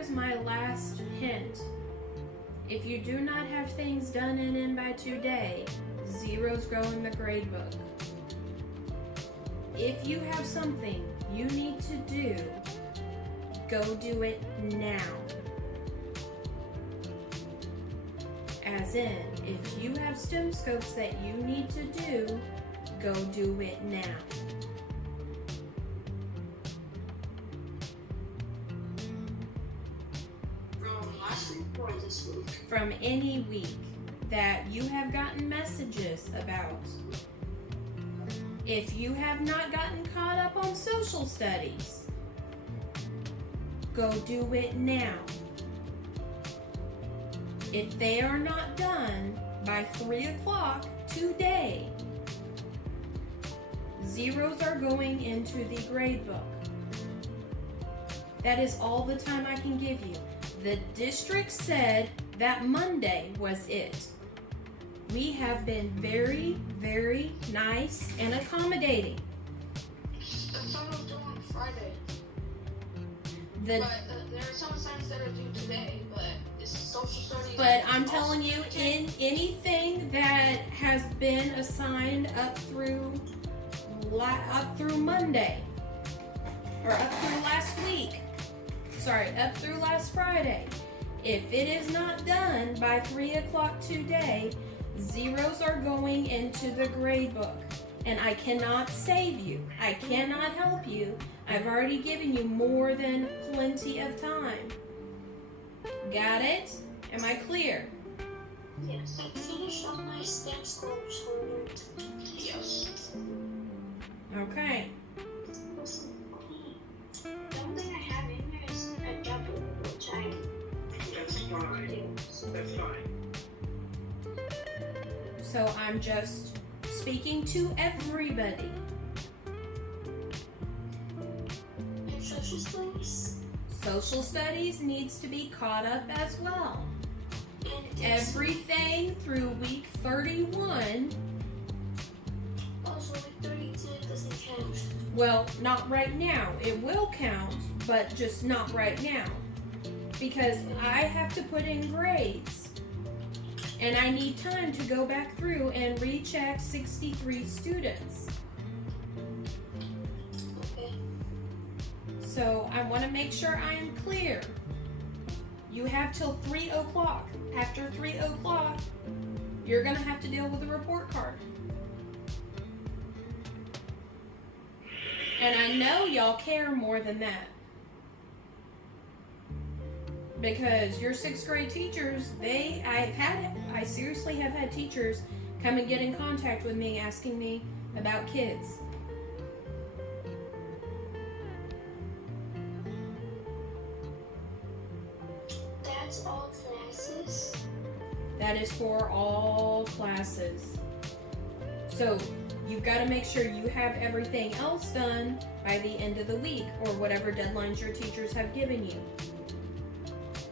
is my last hint. If you do not have things done and in by today, zeros go in the grade book. If you have something you need to do, go do it now. As in, if you have STEM scopes that you need to do, go do it now. From last week or this week? From any week that you have gotten messages about. If you have not gotten caught up on social studies, go do it now. If they are not done by 3 o'clock today, zeros are going into the grade book. That is all the time I can give you. The district said that Monday was it. We have been very, very nice and accommodating. I thought I was due on Friday. But there are some assignments that are due today, but it's social studies. But I'm telling you, in anything that has been assigned up through Monday, or up through last week, up through last Friday, if it is not done by 3 o'clock today, zeros are going into the grade book. And I cannot save you. I cannot help you. I've already given you more than plenty of time. Got it? Am I clear? Yes. I finished all my STEM scopes for Yes. Okay. The only thing I have in there is a double, which I... That's fine. That's fine. So I'm just speaking to everybody. And social studies? Social studies needs to be caught up as well. And Everything through week 31. Also, week 32 doesn't count. Well, not right now. It will count, but just not right now. Because I have to put in grades. And I need time to go back through and recheck 63 students. Okay. So I want to make sure I am clear. You have till 3 o'clock. After 3 o'clock, you're going to have to deal with a report card. And I know y'all care more than that. Because your 6th grade teachers, I seriously have had teachers come and get in contact with me asking me about kids. That's all classes? That is for all classes. So you've got to make sure you have everything else done by the end of the week or whatever deadlines your teachers have given you.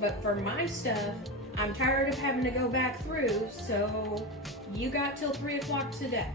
But for my stuff, I'm tired of having to go back through, so you got till 3 o'clock today.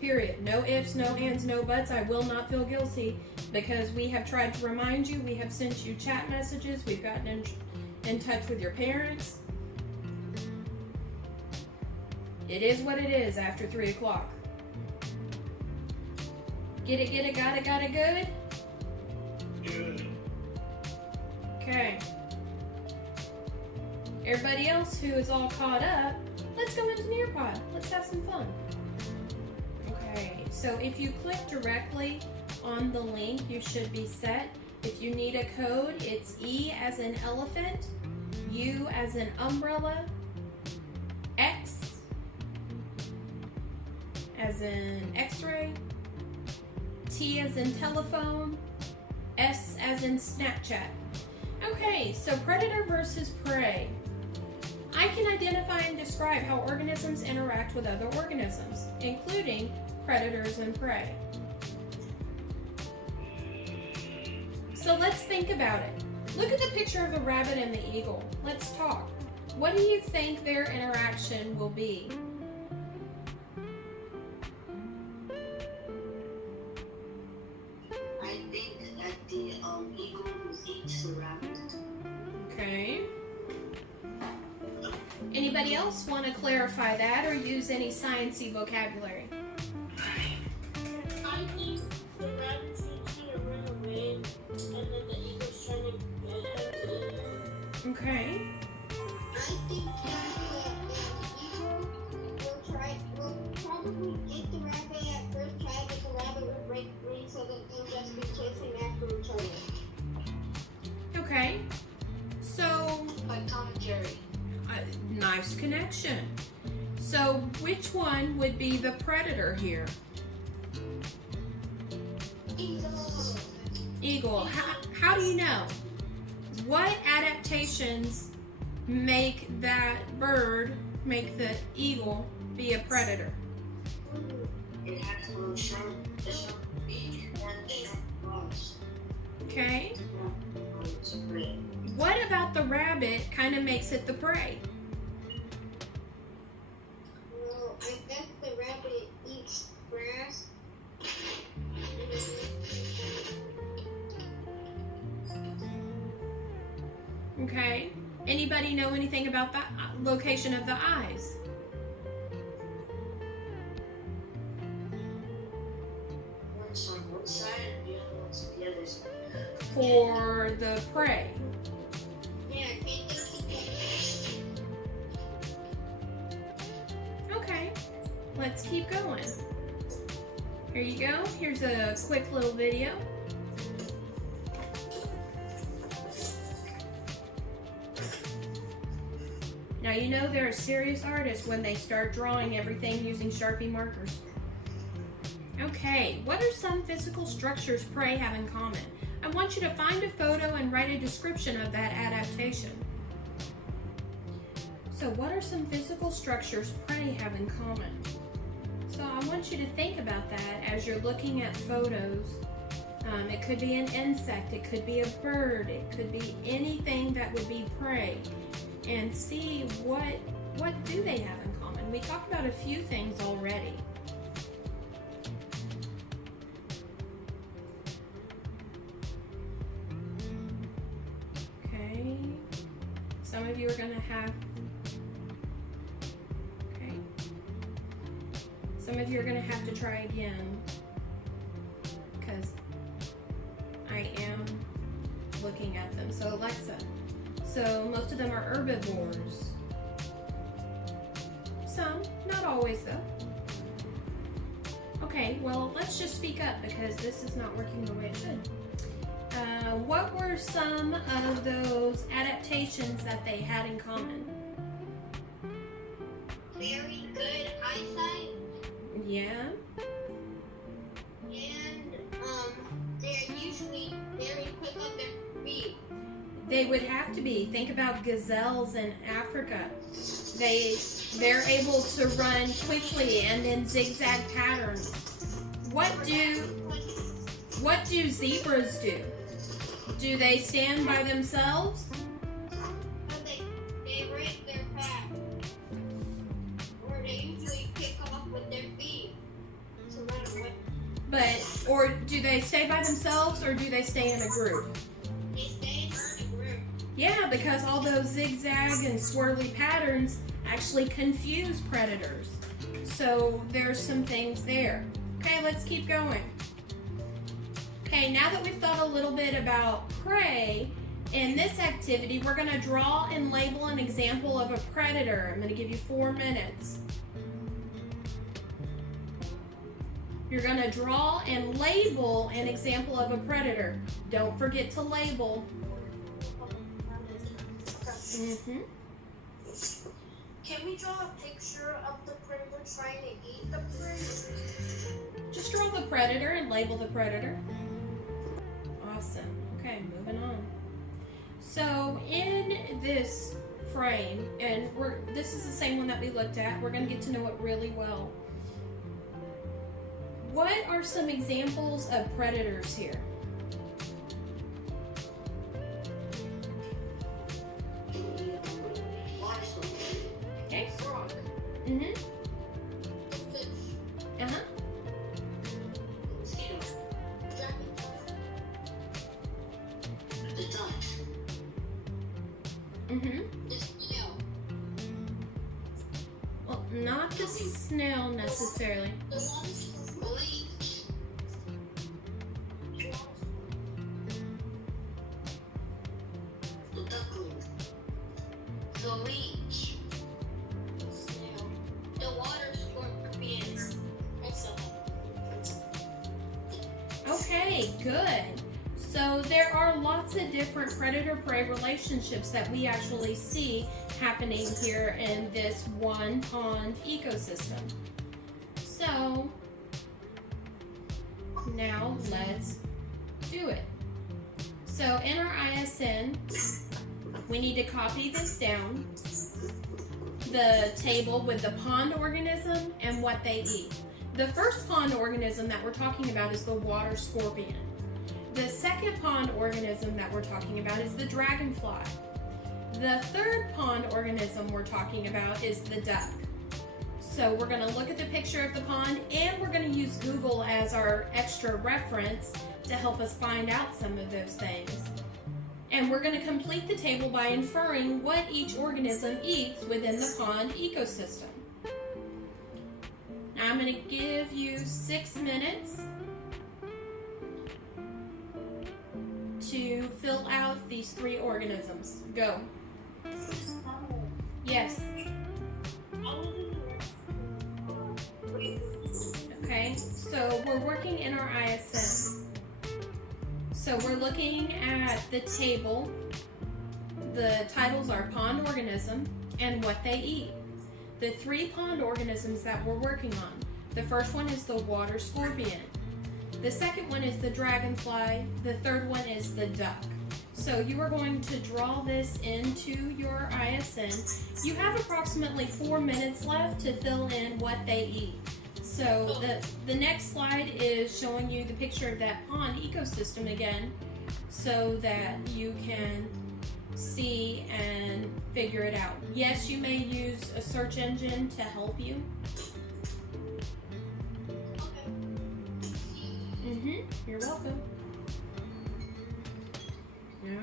Period. No ifs, no ands, no buts. I will not feel guilty because we have tried to remind you. We have sent you chat messages. We've gotten in touch with your parents. It is what it is after 3 o'clock. Get it, got it, good? Good. Okay. Everybody else who is all caught up, let's go into Nearpod. Let's have some fun. Okay, so if you click directly on the link, you should be set. If you need a code, it's E as in elephant, U as in umbrella, X as in x-ray, T as in telephone, S as in Snapchat. Okay, so predator versus prey. I can identify and describe how organisms interact with other organisms, including predators and prey. So let's think about it. Look at the picture of the rabbit and the eagle. Let's talk. What do you think their interaction will be? I think that the eagle anybody else want to clarify that or use any sciencey vocabulary? I think the rabbit's trying to run away, and then the eagle's trying to get him. Okay. I think that the eagle will probably get the rabbit at first, try to make the rabbit will break free so that they'll just be chasing after each other. Okay. So, Like Tom and Jerry. nice connection. So, which one would be the predator here? Eagle. How do you know? What adaptations make that bird, make the eagle, be a predator? It has a sharp beak and sharp claws. Okay. It's red. What about the rabbit kind of makes it the prey? Well, I guess the rabbit eats grass. Okay. Anybody know anything about the location of the eyes? One's on one side and the other one's on the other side. For the prey. Yeah, can't just keep Okay. Let's keep going. Here you go. Here's a quick little video. Now you know they're a serious artist when they start drawing everything using Sharpie markers. Okay, what are some physical structures prey have in common? I want you to find a photo and write a description of that adaptation. So what are some physical structures prey have in common? So I want you to think about that as you're looking at photos. It could be an insect, it could be a bird, it could be anything that would be prey. And see what do they have in common. We talked about a few things already. Okay. Some of you are going to have Some of you are going to have to try again because I am looking at them. So Alexa, so most of them are herbivores. Some, not always though. Okay, well let's just speak up because this is not working the way it should. What were some of those adaptations that they had in common? very good eyesight, Yeah. and they're usually very quick on their feet. They would have to be. Think about gazelles in Africa. They're able to run quickly and in zigzag patterns. What do zebras do? Do they stand by themselves? But they break their path, or they usually kick off with their feet to run away. Or do they stay by themselves or do they stay in a group? They stay in a group. Yeah, because all those zigzag and swirly patterns actually confuse predators. So there's some things there. Okay, let's keep going. Okay, now that we've thought a little bit about prey, in this activity we're going to draw and label an example of a predator. I'm going to give you 4 minutes. You're going to draw and label an example of a predator. Don't forget to label. Can we draw a picture of the predator trying to eat the prey? Just draw the predator and label the predator. Awesome. Okay, moving on. So in this frame, and this is the same one that we looked at, we're going to get to know it really well. What are some examples of predators here? Okay. Frog. Mm-hmm. Fish. Uh-huh. Mosquito. Dragonfly. The duck. Mm-hmm. The snail. Not the snail necessarily. The water's bleach. The duckling. The leech. The snail. The water scorpion. Okay, good. So there are lots of different predator-prey relationships that we actually see happening here in this one pond ecosystem. So now let's do it. So in our ISN, we need to copy this down, the table with the pond organism and what they eat. The first pond organism that we're talking about is the water scorpion. The second pond organism that we're talking about is the dragonfly. The third pond organism we're talking about is the duck. So we're going to look at the picture of the pond, and we're going to use Google as our extra reference to help us find out some of those things. And we're going to complete the table by inferring what each organism eats within the pond ecosystem. Now I'm going to give you 6 minutes to fill out these 3 organisms. Go. Yes. Okay, so we're working in our ISN. So we're looking at the table. The titles are pond organism and what they eat. The 3 pond organisms that we're working on. The first one is the water scorpion. The second one is the dragonfly. The third one is the duck. So you are going to draw this into your ISN. You have approximately 4 minutes left to fill in what they eat. So the next slide is showing you the picture of that pond ecosystem again, so that you can see and figure it out. Yes, you may use a search engine to help you. You're welcome.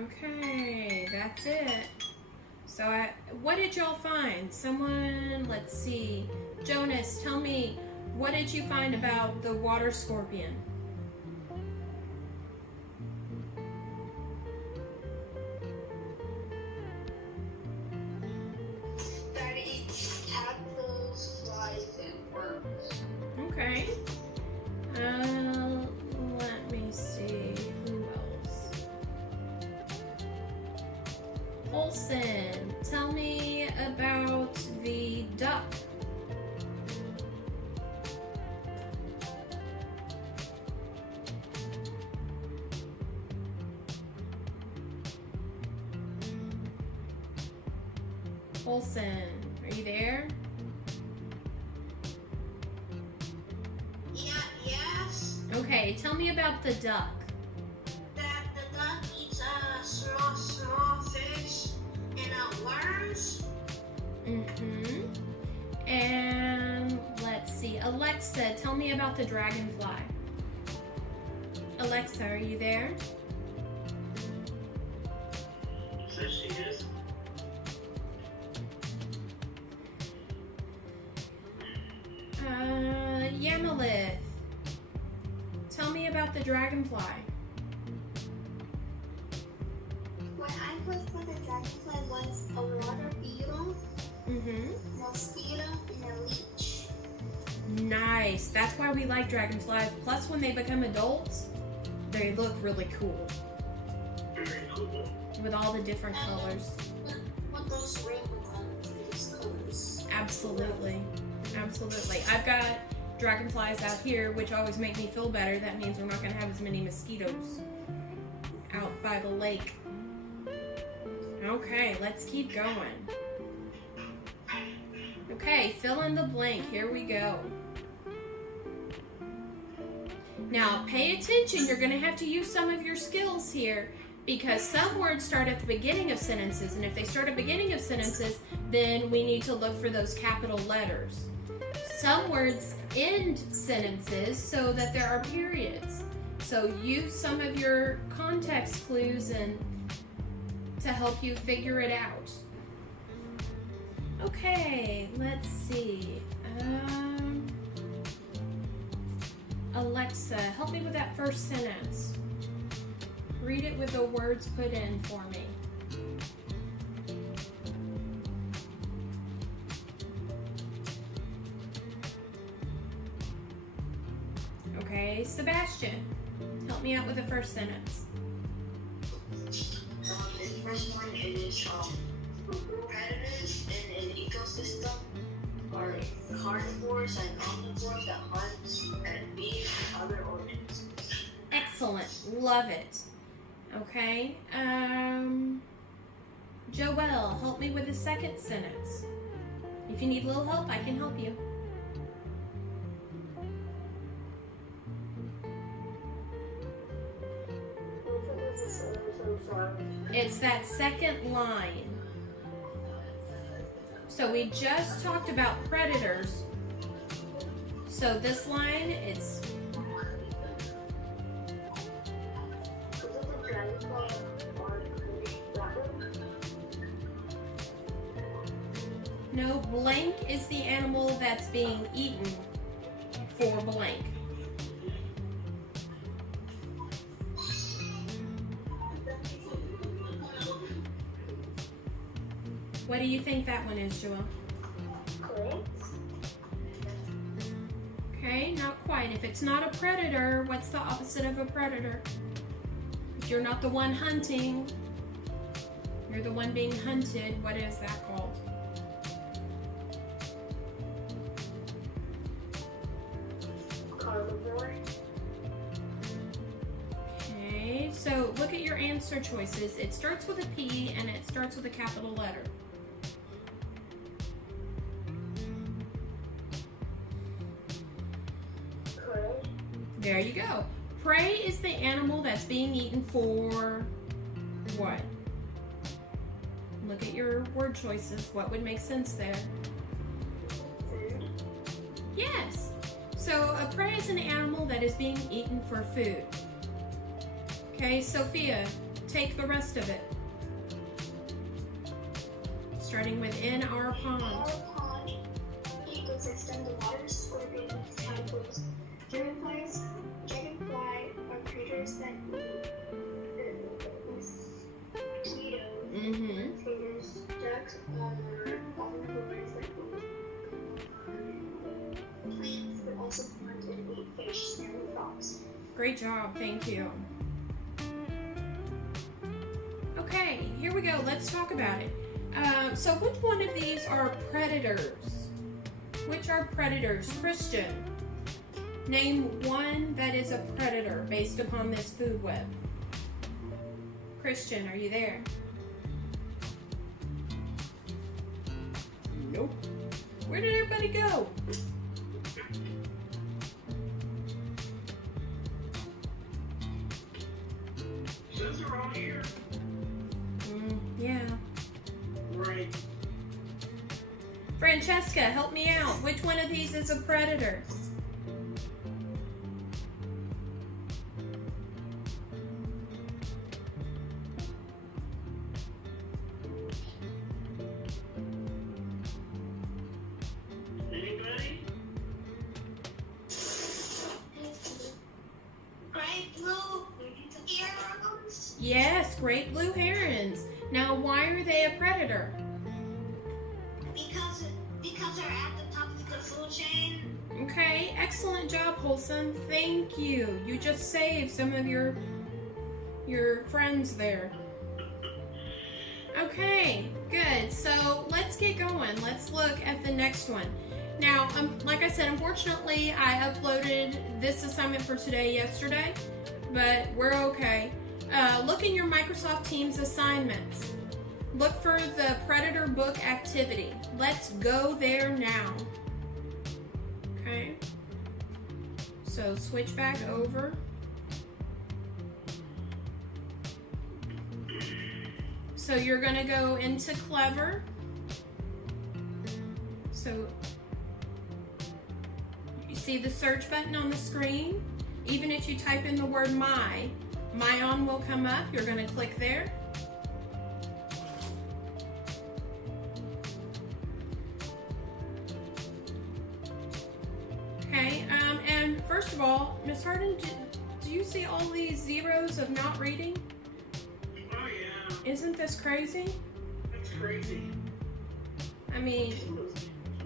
Okay, that's it. So what did y'all find? Someone, let's see. Jonas, tell me, what did you find about the water scorpion? That eats tadpoles, flies, and worms. Okay. Let me see. Who else? Olson, tell me about the duck. Olson, are you there? Yeah, yes. Okay, tell me about the duck. That the duck eats small fish and worms. And let's see, Alexa, tell me about the dragonfly. Alexa, are you there? Says she is. Yamalith, tell me about the dragonfly. When I first put the dragonfly was a water beetle, mosquito, and a leech. Nice. That's why we like dragonflies. Plus, when they become adults, they look really cool Very cool. with all the different colors. What those rainbow colors? Absolutely. Absolutely. I've got dragonflies out here, which always make me feel better. That means we're not going to have as many mosquitoes out by the lake. Okay, let's keep going. Okay, fill in the blank. Here we go. Now, pay attention. You're going to have to use some of your skills here, because some words start at the beginning of sentences, and if they start at the beginning of sentences, then we need to look for those capital letters. Some words end sentences so that there are periods. So use some of your context clues and to help you figure it out. Okay, let's see. Alexa, help me with that first sentence. Read it with the words put in for me. Okay, Sebastian, help me out with the first sentence. The first one is predators in an ecosystem are carnivores and omnivores that hunt and feed other organisms. Excellent, love it. Okay, Joelle, help me with the second sentence. If you need a little help, I can help you. It's that second line. So we just talked about predators. So this line, it's no, blank is the animal that's being eaten for blank. What do you think that one is, Joelle? Okay, not quite. If it's not a predator, what's the opposite of a predator? If you're not the one hunting, you're the one being hunted, what is that called? Carnivore. Okay, so look at your answer choices. It starts with a P and it starts with a capital letter. Prey. There you go. Prey is the animal that's being eaten for what? Look at your word choices. What would make sense there? Food. Yes. So a prey is an animal that is being eaten for food. Okay, Sophia, take the rest of it. Starting with in our pond. Our pond ecosystem, the water scorpions, tadpoles, dragonflies are creatures that eat mosquitoes, mosquitoes, ducks are omnivores that eat plants, but also hunt and eat fish, snails, and frogs. Great job, thank you. Okay, here we go. Let's talk about it. So which one of these are predators? Which are predators? Christian, name one that is a predator based upon this food web. Christian, are you there? Nope. Where did everybody go? Says they're all here. Yeah. Right. Francesca, help me out. Which one of these is a predator? Anybody? Great blue herons. Yes, great blue herons. Now, why are they a predator? Because they're at the top of the food chain. Okay, excellent job, Wholesome. Thank you. You just saved some of your friends there. Okay, good. So let's get going. Let's look at the next one. Now, like I said, unfortunately, I uploaded this assignment for today yesterday, but we're okay. Look in your Microsoft Teams assignments. Look for the Predator book activity. Let's go there now. Okay. So switch back over. So you're going to go into Clever. So you see the search button on the screen? Even if you type in the word MyOn will come up. You're going to click there. first of all, Miss Harden, do you see all these zeros of not reading? Oh yeah, Isn't this crazy? that's crazy. I mean, Some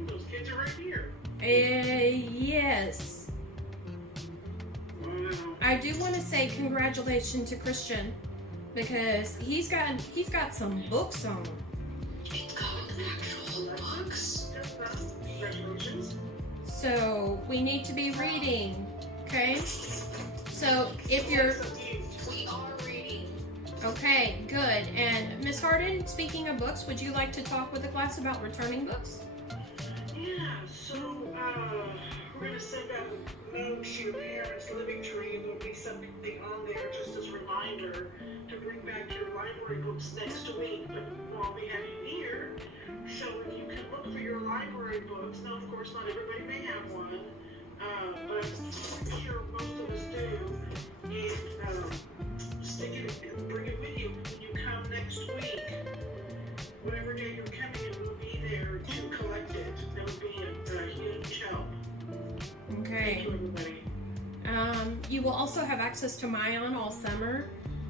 of those kids are right here. yes. Wow. I do want to say congratulations to Christian because he's got some books on him. It's called actual books. Congratulations. So we need to be reading, okay? So if you're We are reading. okay, good. And Miss Harden, speaking of books, would you like to talk with the class about returning books? Yeah, so we're gonna send out a note to your parents' living tree, and there'll be something on there just as a reminder to bring back your library books next week. But while we have you here, so if you can look for your library books. Now, of course, not everybody may have one, but I'm sure most of us do. And stick it, bring it with you when you come next week. Whatever day you're coming in, we'll be there to collect it. That would be a huge help. Thank Okay. you, everybody. You will also have access to Myon all summer,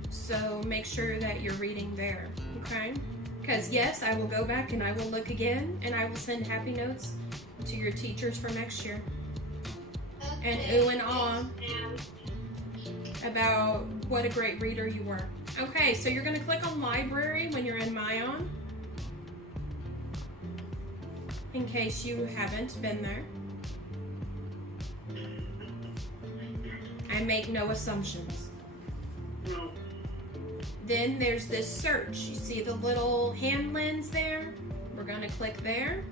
so make sure that you're reading there, okay? Because yes, I will go back and I will look again, and I will send happy notes to your teachers for next year. And ooh and ah about what a great reader you were. Okay, so you're going to click on library when you're in Myon, in case you haven't been there. I make no assumptions. No. Then there's this search. You see the little hand lens there? We're going to click there.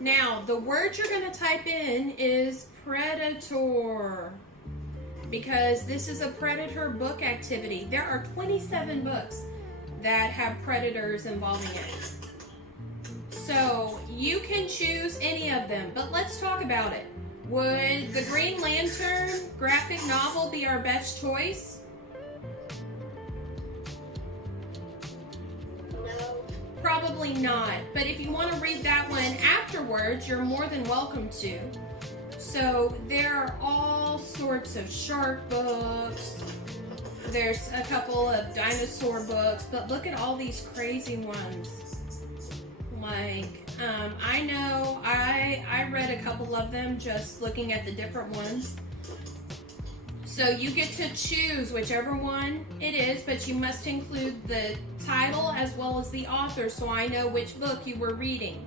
Now, the word you're going to type in is predator, because this is a predator book activity. There are 27 books that have predators involving it. So you can choose any of them, but let's talk about it. Would the Green Lantern graphic novel be our best choice? No. Probably not, but if you want to read that one afterwards, you're more than welcome to. So there are all sorts of shark books. There's a couple of dinosaur books, but look at all these crazy ones. Like, I know I read a couple of them just looking at the different ones. So you get to choose whichever one it is, but you must include the title as well as the author so I know which book you were reading.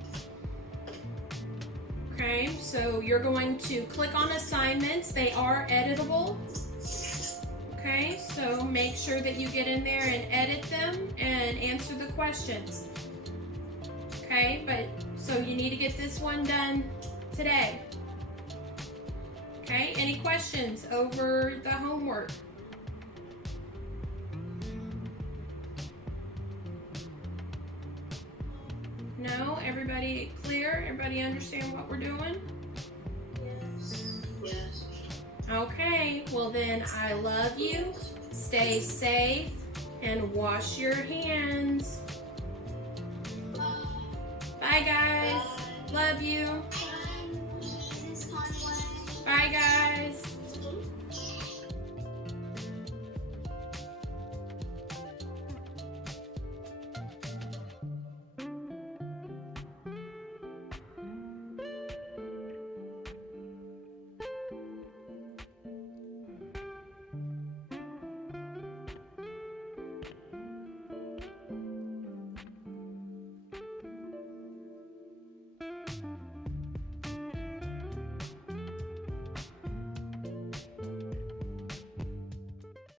Okay, so you're going to click on assignments. They are editable. Okay, so make sure that you get in there and edit them and answer the questions. Okay, but so you need to get this one done today. Okay, any questions over the homework? No? Everybody clear? Everybody understand what we're doing? Yes. Okay, well then I love you. Stay safe and wash your hands. Bye guys. Love you. Mrs. Conway. Bye guys.